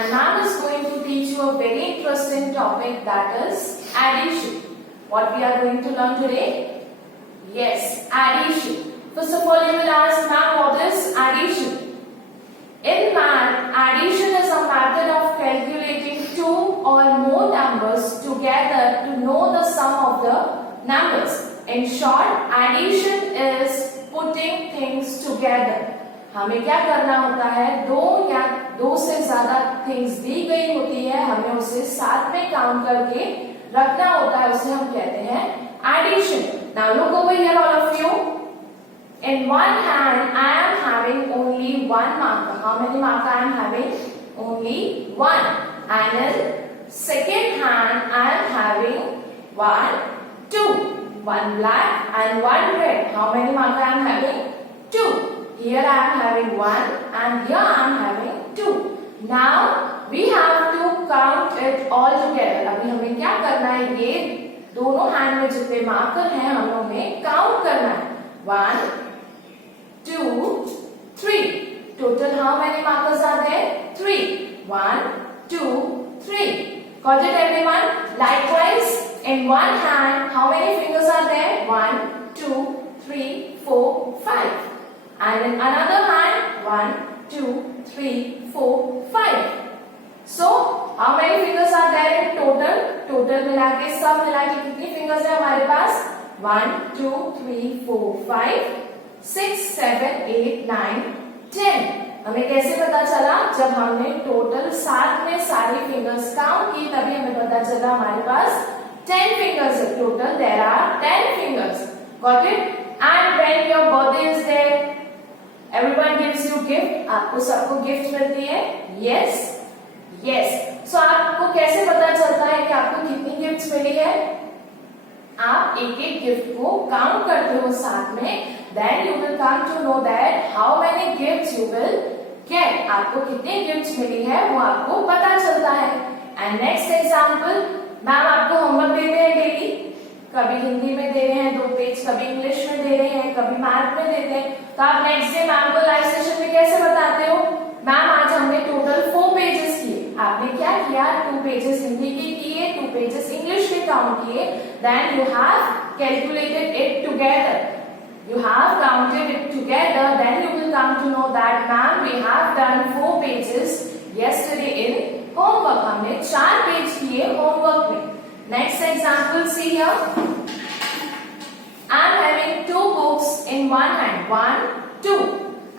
and ma'am is going to teach you a very interesting topic, that is addition. What we are going to learn today? Yes, addition. First of all, you will ask, ma'am, what is addition? In math, addition is a method of calculating two or more numbers together to know the sum of the numbers. In short, addition is putting things together. हमें क्या करना होता है, दो या दो से ज्यादा थिंग्स दी गई होती है, हमें उसे साथ में काउंट करके रखना होता है, उसे हम कहते हैं addition. Now look over here all of you. In one hand, I am having only one marker. How many marker I am having? Only one. And in second hand, I am having one, two. One black and one red. How many marker I am having? Two. Here I am having one and here I am having two. Now we have to count it all together. अभी हमें क्या करना है, ये दोनों hand में जितने marker हैं हमें काउंट करना है. 1, 2, 3. Total how many markers are there? 3. 1, 2, 3. Got it everyone? Likewise, in one hand, how many fingers are there? 1, 2, 3, 4, 5. And in another hand, 1, 2, 3, 4, 5. So, how many fingers are there in total? Total मिला के सब मिला के कितनी fingers है हमारे पास? 1, 2, 3, 4, 5, 6, 7, 8, 9, 10. हमें कैसे पता चला? जब हमने टोटल साथ में सारी फिंगर्स काउंट की तभी हमें पता चला हमारे पास 10 fingers है. Total there are 10 fingers. Got it? And when your birthday is there, everyone gives you gift. आपको सबको गिफ्ट मिलती है? Yes, yes. So आपको कैसे पता चलता है कि आपको कितनी गिफ्ट्स मिली है? आप एक एक गिफ्ट को काउंट करते हो साथ में. Then you will come to know that how many gifts you will get. आपको कितनी गिफ्ट्स मिली है वो आपको पता चलता है. And next example, मैम आपको होमवर्क देते हैं डेली. कभी हिंदी में दे रहे हैं 2 पेज, कभी इंग्लिश में दे रहे हैं, कभी मैथ में देते हैं. तो आप नेक्स्ट डे मैम को लाइव सेशन में कैसे बताते हो? मैम आज हमने टोटल 4 पेजेस किए. आपने क्या किया? 2 पेजेस हिंदी के किए, 2 पेजेस इंग्लिश के काउंट किए. Then you have calculated it together. You have counted it together. Then you will come to know that ma'am we have done 4 pages yesterday in homework. हमने 4 page किए homework में. Next example, see here. I am having 2 books in one hand. 1, 2.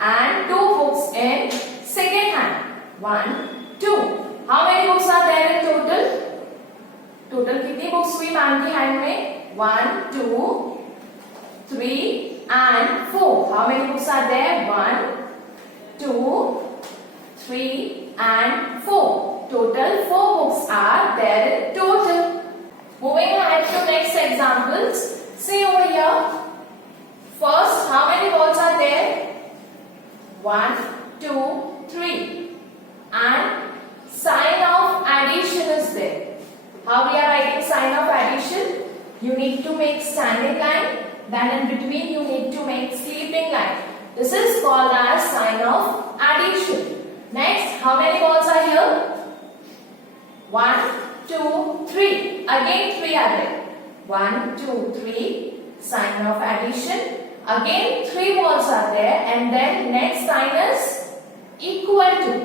And 2 books in second hand. 1, 2. How many books are there in total? Total कितनी books हुई ma'am की hand में? 1, 2, 3 and 4. How many books are there? 1, 2, 3 and 4. Total 4 books are there in total. Moving ahead to next examples. See over here. First, how many balls are there? 1, 2, 3. And sign of addition is there. How we are writing sign of addition? You need to make standing line. Then in between you need to make sleeping line. This is called as sign of addition. Next, how many balls are here? 1, 2, 3. Again 3 are there. 1, 2, 3. Sign of addition. Again 3 balls are there. And then next sign is equal to.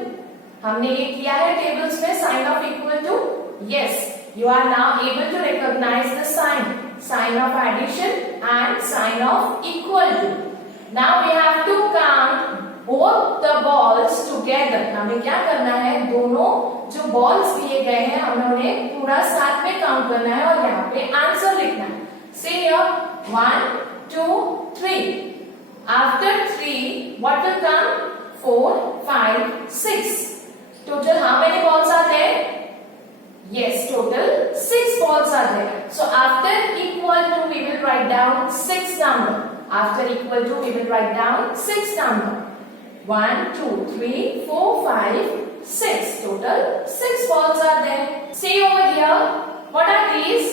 हमने ये किया है tables में sign of equal to. Yes, you are now able to recognize the sign. Sign of addition and sign of equal to. Now we have to count both the balls together. हमें क्या करना है? दोनों जो balls दिए गए हैं हमें उन्हें पूरा साथ में काउंट करना है और यहाँ पे आंसर लिखना है. See here, 1, 2, 3. After 3, what will come? 4, 5, 6. Total how many balls are there? Yes, total 6 balls are there. So after equal to we will write down 6 number. After equal to we will write down 6 number. 1, 2, 3, 4, 5, 6. Total 6 balls are there. See over here. What are these?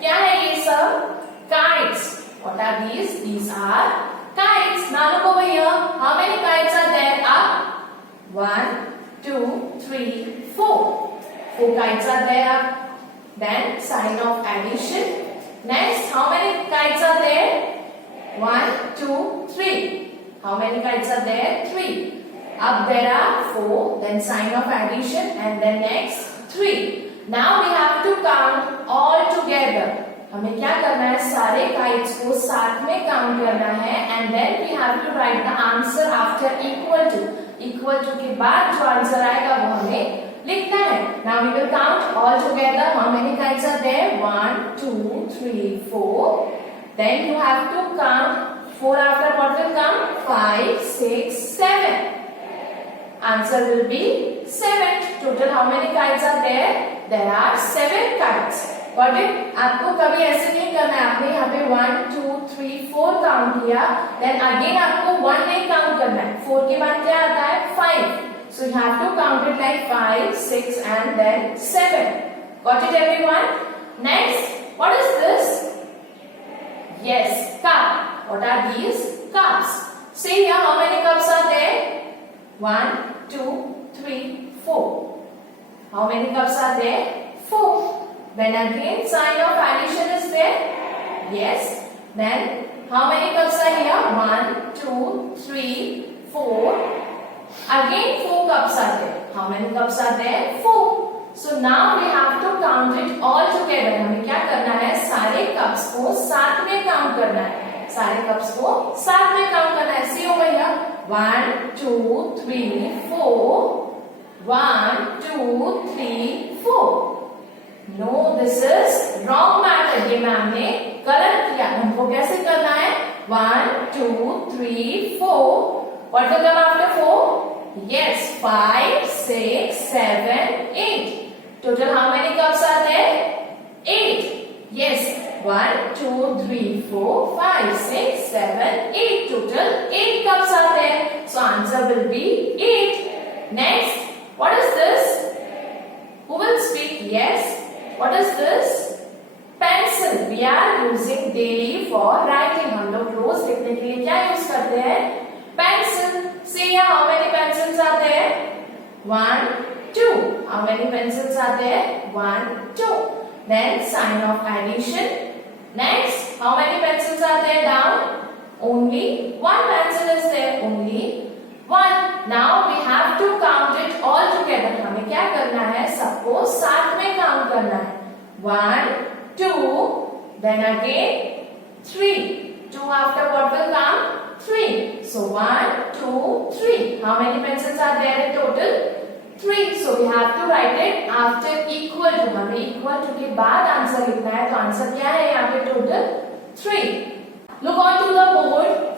क्या है ये सब? Kites. What are these? These are kites. Now look over here. How many kites are there? Up. 1, 2, 4 kites are there up. Then sign of addition. Next, how many kites are there? 1, 2, 3. How many kites are there? 3. Up there are 4. Then sign of addition, and then next 3. Now we have to count all together. हमें क्या करना है? सारे kites को साथ में count करना है, and then we have to write the answer after equal to. Equal to के बाद जो आंसर आएगा वो हमें लिखना है. Now we will count all together. How many kites are there? 1, 2, 3, 4. Then you have to count 4 after what will come? 5, 6, 7. Answer will be 7. Total how many kites are there? There are 7 kites. Got it? आपको कभी ऐसे नहीं करना है. आपने यहाँ पे 1, 2, 3, 4 count किया, then again आपको 1 नहीं काउंट करना है. 4 के बाद क्या आता है? 5. So you have to count it like 5, 6 and then 7. Got it everyone? Next, what is this? Yes, cup. What are these? Cups. See here, how many cups are there? 1, 2, 3, 4. How many cups are there? 4. Then again sign of addition is there? Yes. Then how many cups are here? 1, 2, 3, 4. Again 4 cups are there. How many cups are there? 4. So now we have to count it all together. हमें क्या करना है? सारे cups को साथ में count करना है. सारे cups को साथ में count करना है. See over here. 1, 2, 3, 4. 1, 2, 3, 4. No, this is wrong matter. ये मैम ने गलत किया. हमको कैसे करना है? 1, 2, 3, 4. What will come after 4? Yes, 5, 6, 7, 8. Total how many cups are there? 8. Yes, 1, 2, 3, 4, 5, 6, 7, 8. Total 8 cups are there. So answer will be 8. Next, what is this? Who will speak? Yes. What is this? Pencil. We are using daily for writing. हम लोग रोज लिखने के लिए क्या use करते हैं? Pencil. See here, how many pencils are there? 1, 2. How many pencils are there? 1, 2. Then sign of addition. Next, how many pencils are there down? Only 1 pencil is there. Only 1. Now we have to count it all together. हमें क्या करना है? सबको साथ में count करना है. 1, 2. Then again 3. 2 after what will come? 3. So 1, 2, 3. How many pencils are there in total? 3. So we have to write it after equal to. हमें equal to के बाद आंसर लिखना है. तो आंसर क्या है यहाँ पे? Total 3. Look on to the board.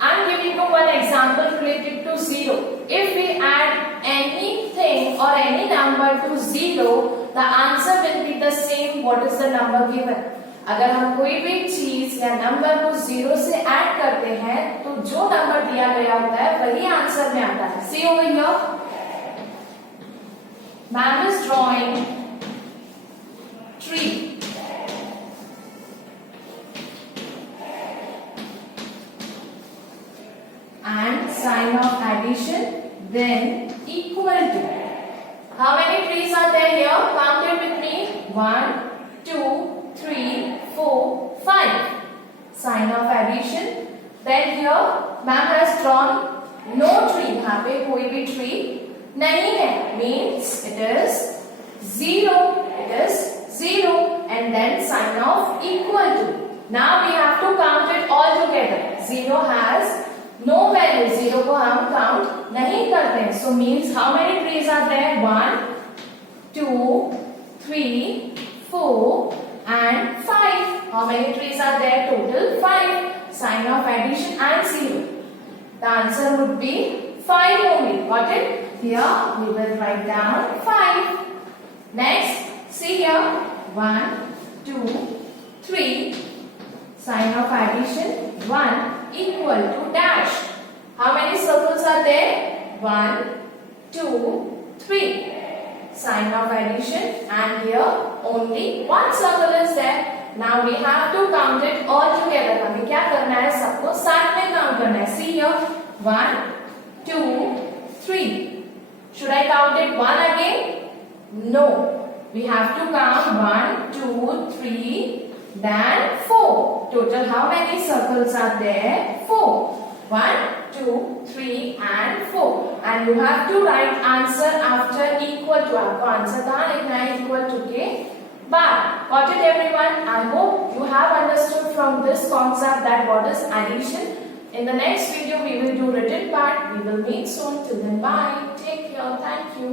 I'm giving you one example related to 0. If we add anything or any number to 0, the answer will be the same. What is the number given? अगर हम कोई भी चीज या number को 0 से add करते हैं तो जो नंबर दिया गया होता है वही आंसर में आता है. See over here. Ma'am is drawing tree. And sign of addition, then equal to. How many trees are there here? Count it with me. 1, 2, 3, 4, 5. Sign of addition. Then here, ma'am has drawn no tree. यहाँ पे कोई भी tree नहीं है. Means it is 0. It is 0. And then sign of equal to. Now we have to count it all together. 0 has no value. 0 को हम count नहीं करते हैं. So means how many trees are there? 1, 2, 3, 4 and 5. How many trees are there? Total 5. Sign of addition and 0. The answer would be 5 only. Got it? Here we will write down 5. Next, see here. 1, 2, 3. Sign of addition. 1 equal to dash. How many circles are there? 1, 2, 3. Sign of addition, and here only 1 circle is there. Now we have to count it all together. हमें क्या करना है? सबको साथ में count करना है. See here. 1, 2, 3. Should I count it 1 again? No. We have to count 1, 2, 3, then 4. Total how many circles are there? 4. 1, 2, 3 and 4. And you have to write answer after equal to. आपको आंसर कहाँ लिखना है? Equal to के बाद. Got it everyone? I hope you have understood from this concept that what is addition. In the next video we will do written part. We will meet soon. Till then bye. Take care. Thank you.